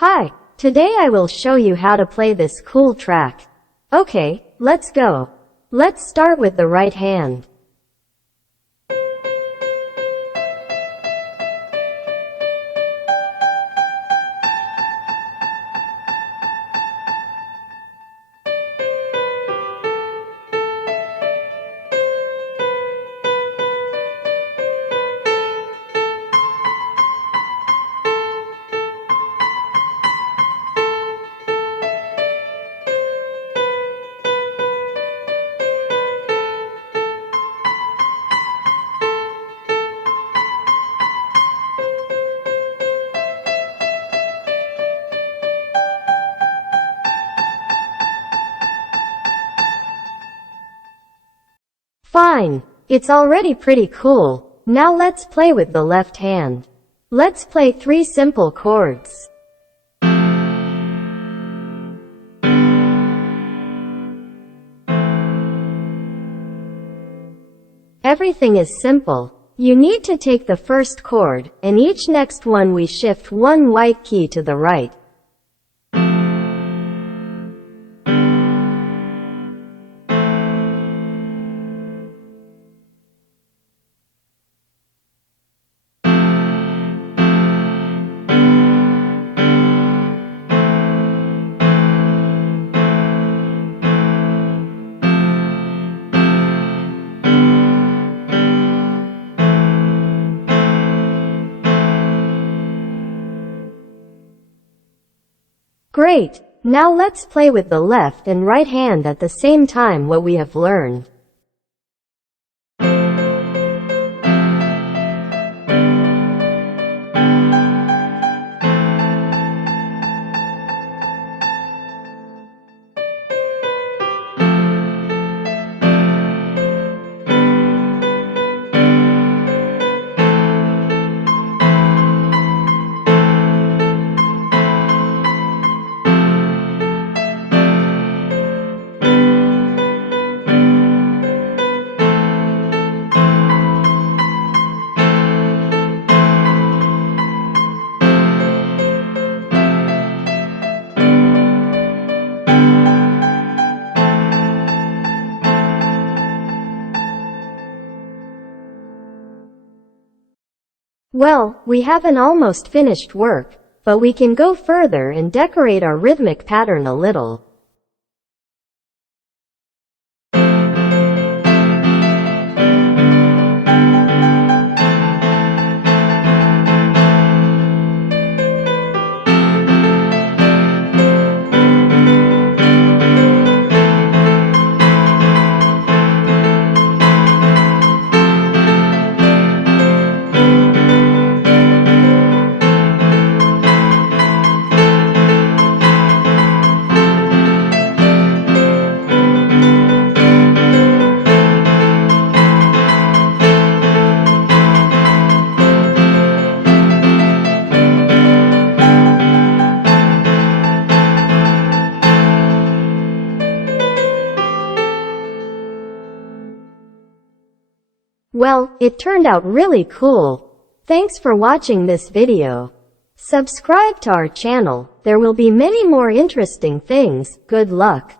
Hi, today I will show you how to play this cool track. Okay, let's go. Let's start with the right hand. Fine, it's already pretty cool. Now let's play with the left hand. Let's play 3 simple chords. Everything is simple. You need to take the first chord, and each next one we shift one white key to the right. Great! Now let's play with the left and right hand at the same time what we have learned. Well, we have an almost finished work, but we can go further and decorate our rhythmic pattern a little. Well, it turned out really cool. Thanks for watching this video. Subscribe to our channel. There will be many more interesting things. Good luck.